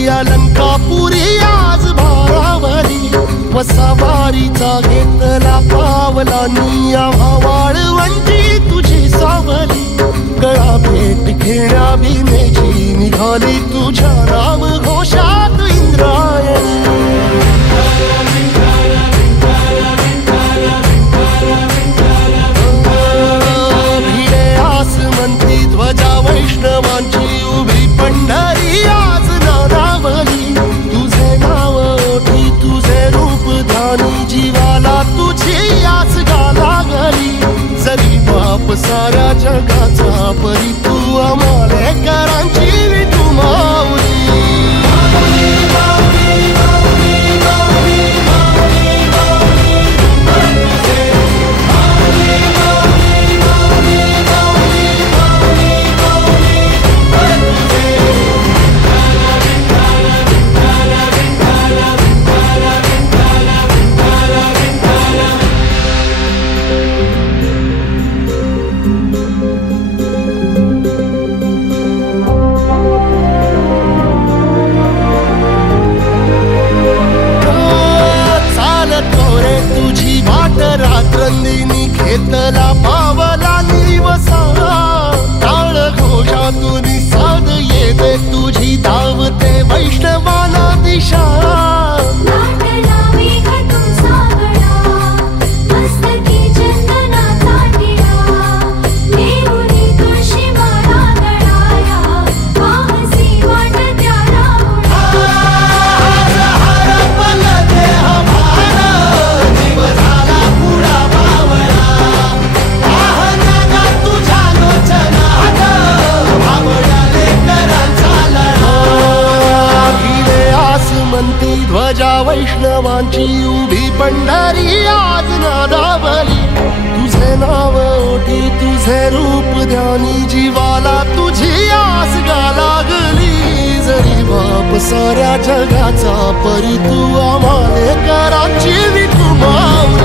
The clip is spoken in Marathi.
झाली अलंकापुरी आज भारावरी, वसावारीचा घेतला पावला निया वाळवंटी तुझी सावली, गळा भेट घेण्या भीमेची निघाली तुझ्या राम घोषात इंद्रायणी। भिडे आसमंती ध्वजा वैष्णवांची उभी पंढरी आज नारावली, तुझे नाव ओठी तुझे रूप ध्यानी जीवाला तुझी आस गा लागली, जरी बाप साऱ्या जगाचा परी तू आमालेकरांची विठू माऊली। रात्रंदिनी घेतला पावला निवसा, टाळ घोषातून साध येते तुझी धावते वैष्णवाला दिशा। ध्वजा वैष्णवांची उभी पंढरी आज नादावली, तुझे नाव ओठी तुझे रूप ध्यानी जीवाला तुझी आस गा लागली, जरी बाप साऱ्या जगाचा परी तू आमालेकरांची विठू माऊली।